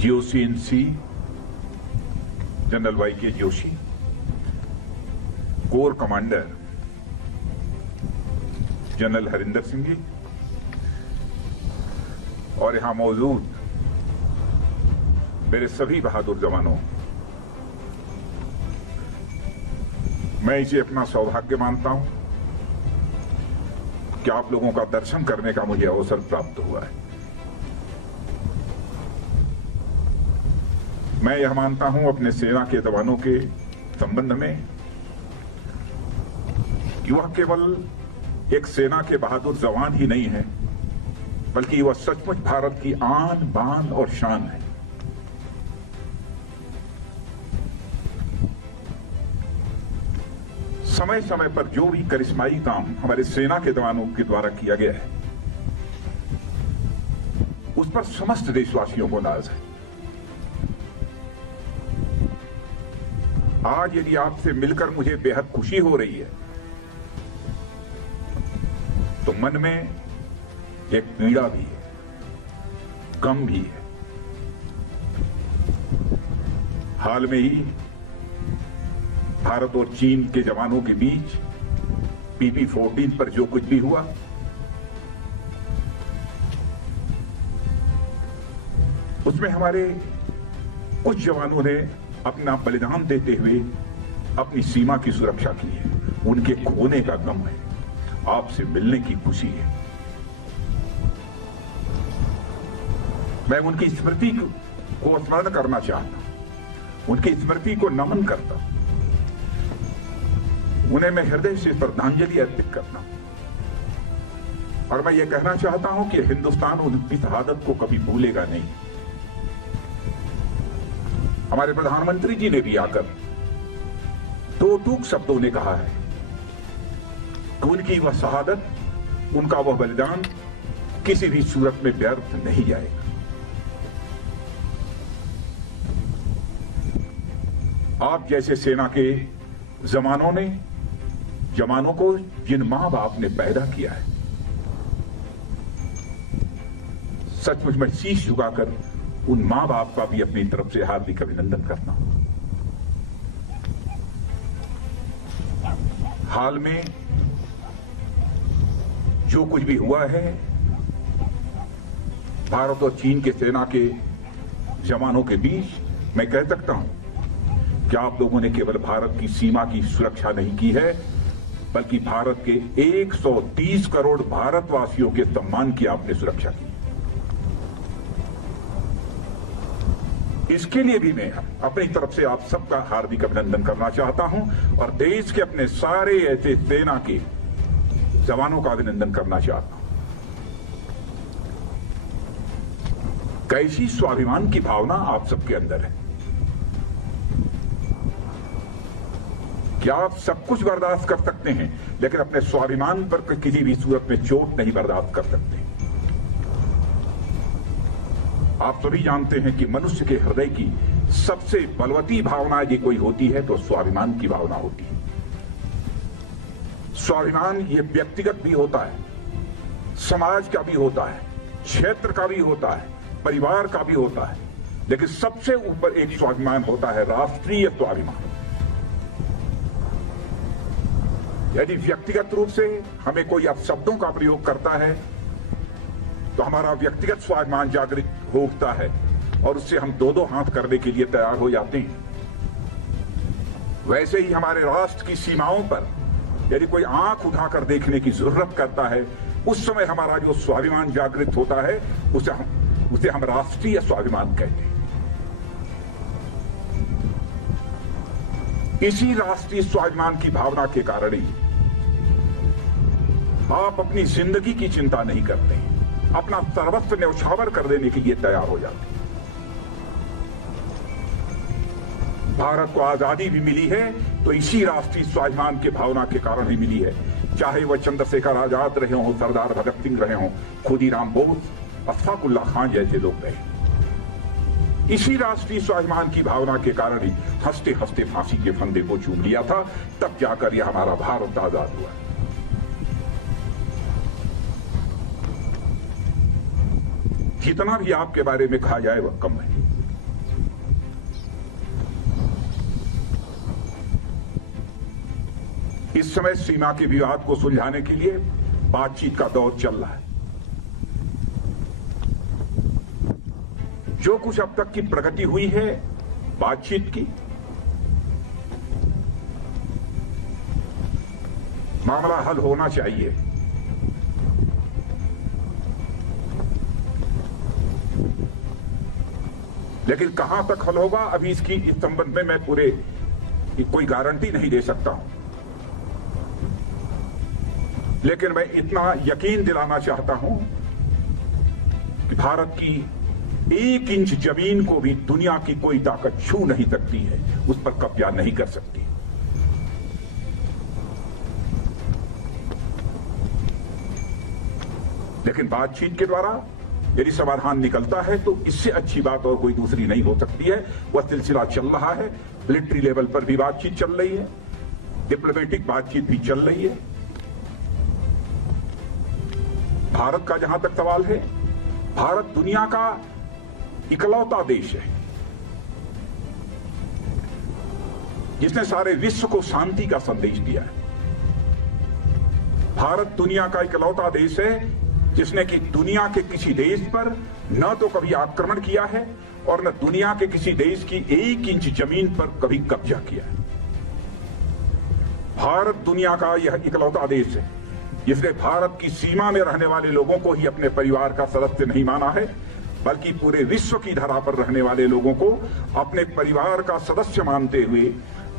GOC-in-C general YK Joshi, corps commander general Harinder Singh ji और यहां मौजूद मेरे सभी बहादुर जवानों, मैं इसे अपना सौभाग्य मानता हूं कि आप लोगों का दर्शन करने का मुझे अवसर प्राप्त हुआ है। मैं यह मानता हूं अपने सेना के जवानों के संबंध में कि वह केवल एक सेना के बहादुर जवान ही नहीं है, बल्कि वह सचमुच भारत की आन बान और शान है। समय समय पर जो भी करिश्माई काम हमारे सेना के जवानों के द्वारा किया गया है, उस पर समस्त देशवासियों को नाज है। आज यदि आपसे मिलकर मुझे बेहद खुशी हो रही है, तो मन में एक पीड़ा भी है, गम भी है। हाल में ही भारत और चीन के जवानों के बीच PP-14 पर जो कुछ भी हुआ, उसमें हमारे कुछ जवानों ने अपना बलिदान देते हुए अपनी सीमा की सुरक्षा की है। उनके खोने का गम है, आपसे मिलने की खुशी है। मैं उनकी स्मृति को स्मरण करना चाहता हूं, उनकी स्मृति को नमन करता हूं, उन्हें मैं हृदय से श्रद्धांजलि अर्पित करता हूं। और मैं ये कहना चाहता हूं कि हिंदुस्तान उनकी शहादत को कभी भूलेगा नहीं। हमारे प्रधानमंत्री जी ने भी आकर दो टूक शब्दों ने कहा है कि उनकी वह शहादत, उनका वह बलिदान किसी भी सूरत में व्यर्थ नहीं जाएगा। आप जैसे सेना के जवानों को जिन मां बाप ने पैदा किया है, सचमुच मैं शीश झुकाकर उन मां बाप का भी अपनी तरफ से हार्दिक अभिनंदन करता हूं। हाल में जो कुछ भी हुआ है, भारत और चीन के सेना के जवानों के बीच, मैं कह सकता हूं कि आप लोगों ने केवल भारत की सीमा की सुरक्षा नहीं की है, बल्कि भारत के 130 करोड़ भारतवासियों के सम्मान की आपने सुरक्षा की। इसके लिए भी मैं अपनी तरफ से आप सबका हार्दिक अभिनंदन करना चाहता हूं और देश के अपने सारे ऐसे सेना के जवानों का अभिनंदन करना चाहता हूं। कैसी स्वाभिमान की भावना आप सबके अंदर है। क्या आप सब कुछ बर्दाश्त कर सकते हैं, लेकिन अपने स्वाभिमान पर किसी भी सूरत में चोट नहीं बर्दाश्त कर सकते। आप सभी जानते हैं कि मनुष्य के हृदय की सबसे बलवती भावना यदि कोई होती है तो स्वाभिमान की भावना होती है। स्वाभिमान ये व्यक्तिगत भी होता है, समाज का भी होता है, क्षेत्र का भी होता है, परिवार का भी होता है, लेकिन सबसे ऊपर एक स्वाभिमान होता है, राष्ट्रीय स्वाभिमान। यदि व्यक्तिगत रूप से हमें कोई अपशब्दों का प्रयोग करता है तो हमारा व्यक्तिगत स्वाभिमान जागृत हो उठता है और उससे हम दो हाथ करने के लिए तैयार हो जाते हैं। वैसे ही हमारे राष्ट्र की सीमाओं पर यदि कोई आंख उठाकर देखने की जरूरत करता है, उस समय हमारा जो स्वाभिमान जागृत होता है उसे हम राष्ट्रीय स्वाभिमान कहते हैं। इसी राष्ट्रीय स्वाभिमान की भावना के कारण ही आप अपनी जिंदगी की चिंता नहीं करते, अपना सर्वस्व न्यौछावर कर देने के लिए तैयार हो जाते हैं। भारत को आजादी भी मिली है तो इसी राष्ट्रीय स्वाभिमान के भावना के कारण ही मिली है। चाहे वह चंद्रशेखर आजाद रहे हों, सरदार भगत सिंह रहे हों, खुदीराम बोस, अशफाकुल्लाह खान जैसे लोग रहे। इसी राष्ट्रीय स्वाभिमान की भावना के कारण ही हंसते हंसते फांसी के फंदे को चूम लिया था, तब जाकर यह हमारा भारत आजाद हुआ। जितना भी आपके बारे में कहा जाए वह कम है। इस समय सीमा के विवाद को सुलझाने के लिए बातचीत का दौर चल रहा है। जो कुछ अब तक की प्रगति हुई है बातचीत की, मामला हल होना चाहिए। लेकिन कहां तक हल होगा अभी इस संबंध में मैं कोई गारंटी नहीं दे सकता हूं। लेकिन मैं इतना यकीन दिलाना चाहता हूं कि भारत की 1 इंच जमीन को भी दुनिया की कोई ताकत छू नहीं सकती है, उस पर कब्जा नहीं कर सकती। लेकिन बातचीत के द्वारा यदि समाधान निकलता है तो इससे अच्छी बात और कोई दूसरी नहीं हो सकती है। वह सिलसिला चल रहा है, मिलिट्री लेवल पर भी बातचीत चल रही है, डिप्लोमेटिक बातचीत भी चल रही है। भारत का जहां तक सवाल है, भारत दुनिया का इकलौता देश है जिसने सारे विश्व को शांति का संदेश दिया है। भारत दुनिया का इकलौता देश है जिसने कि दुनिया के किसी देश पर न तो कभी आक्रमण किया है और न दुनिया के किसी देश की 1 इंच जमीन पर कभी कब्जा किया है। भारत दुनिया का यह इकलौता देश है जिसने भारत की सीमा में रहने वाले लोगों को ही अपने परिवार का सदस्य नहीं माना है, बल्कि पूरे विश्व की धरा पर रहने वाले लोगों को अपने परिवार का सदस्य मानते हुए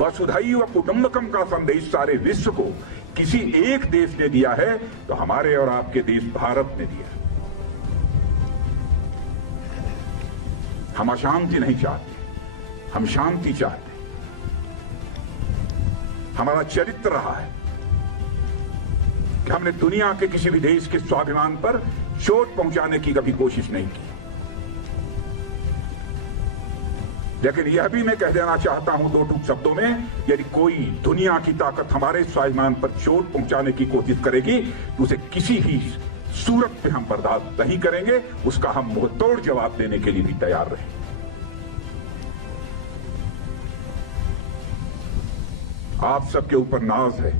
वसुधैव कुटुंबकम का संदेश सारे विश्व को किसी एक देश ने दिया है तो हमारे और आपके देश भारत ने दिया। हम अशांति नहीं चाहते, हम शांति चाहते। हमारा चरित्र रहा है कि हमने दुनिया के किसी भी देश के स्वाभिमान पर चोट पहुंचाने की कभी कोशिश नहीं की। लेकिन यह भी मैं कह देना चाहता हूं 2 टूक शब्दों में, यदि कोई दुनिया की ताकत हमारे स्वाभिमान पर चोट पहुंचाने की कोशिश करेगी तो उसे किसी ही सूरत पे हम बर्दाश्त नहीं करेंगे, उसका हम मुंहतोड़ जवाब देने के लिए भी तैयार रहें। आप सबके ऊपर नाज है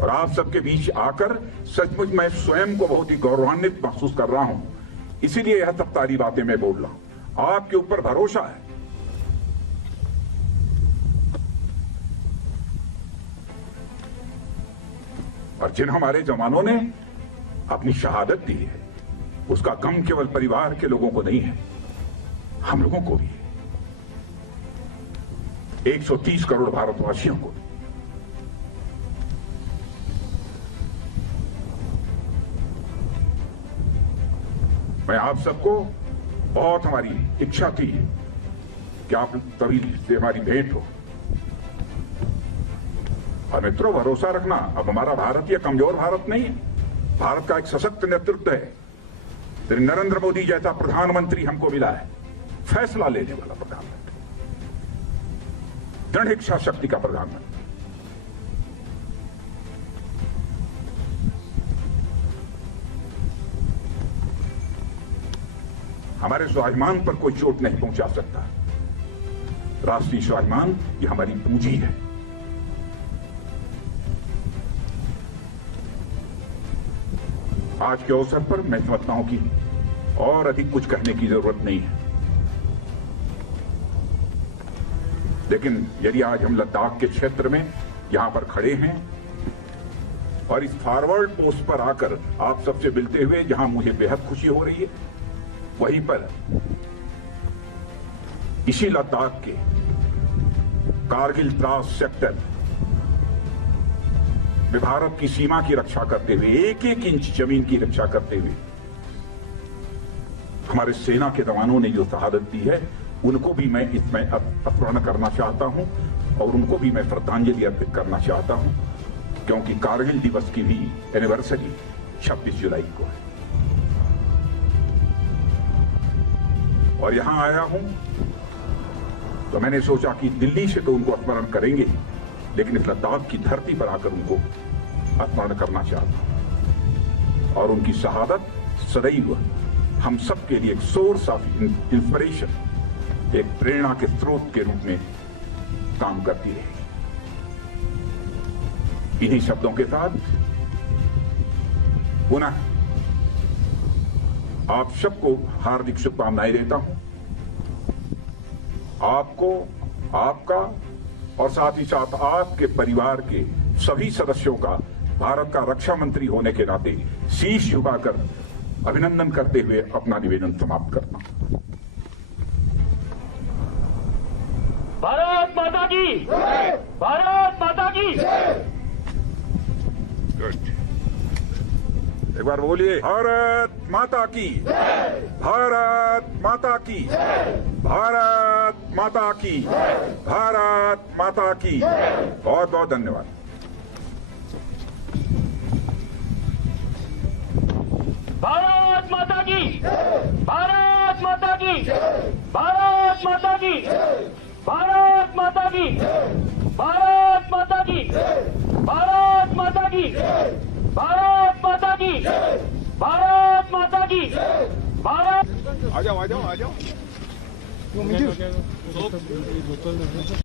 और आप सबके बीच आकर सचमुच मैं स्वयं को बहुत ही गौरवान्वित महसूस कर रहा हूं। इसीलिए यह सब सारी बातें मैं बोल रहा हूं। आपके ऊपर भरोसा है। और जिन हमारे जवानों ने अपनी शहादत दी है उसका गम केवल परिवार के लोगों को नहीं है, हम लोगों को भी है, 130 करोड़ भारतवासियों को। मैं आप सबको बहुत हमारी इच्छा थी कि आप तभी से हमारी भेंट हो। और मित्रों भरोसा रखना, अब हमारा भारत यह कमजोर भारत नहीं है, भारत का एक सशक्त नेतृत्व है। श्री नरेंद्र मोदी जैसा प्रधानमंत्री हमको मिला है, फैसला लेने वाला प्रधानमंत्री, दृढ़ इच्छा शक्ति का प्रधानमंत्री। हमारे स्वाभिमान पर कोई चोट नहीं पहुंचा सकता। राष्ट्रीय स्वाभिमान ये हमारी पूंजी है। आज के अवसर पर मैं समझता हूं कि और अधिक कुछ कहने की जरूरत नहीं है। लेकिन यदि आज हम लद्दाख के क्षेत्र में यहां पर खड़े हैं और इस फॉरवर्ड पोस्ट पर आकर आप सबसे मिलते हुए जहां मुझे बेहद खुशी हो रही है, वहीं पर इसी लद्दाख के कारगिल द्रास सेक्टर में भारत की सीमा की रक्षा करते हुए, 1-1 इंच जमीन की रक्षा करते हुए हमारे सेना के जवानों ने जो शहादत दी है, उनको भी मैं इसमें स्मरण करना चाहता हूं और उनको भी मैं श्रद्धांजलि अर्पित करना चाहता हूं, क्योंकि कारगिल दिवस की भी एनिवर्सरी 26 जुलाई को है। और यहां आया हूं तो मैंने सोचा कि दिल्ली से तो उनको स्मरण करेंगे, लेकिन इस लद्दाख की धरती पर आकर उनको स्मरण करना चाहता हूं। और उनकी शहादत सदैव हम सब के लिए एक सोर्स ऑफ इंस्पिरेशन, एक प्रेरणा के स्रोत के रूप में काम करती रहेगी। इन्हीं शब्दों के साथ पुनः आप सबको हार्दिक शुभकामनाएं देता हूं। आपको, आपका और साथ ही साथ आपके परिवार के सभी सदस्यों का भारत का रक्षा मंत्री होने के नाते शीश झुकाकर अभिनंदन करते हुए अपना निवेदन समाप्त करता हूं। भारत माता की, भारत माता की। गुड, एक बार बोलिए, भारत माता की, भारत माता की, भारत माता की, भारत माता की। बहुत बहुत धन्यवाद। भारत माता की, भारत माता की, भारत माता की, भारत माता की, भारत माता की, भारत माता की, भारत माता की, भारत माता की, भारत। आ जाओ आ जाओ आ जाओ।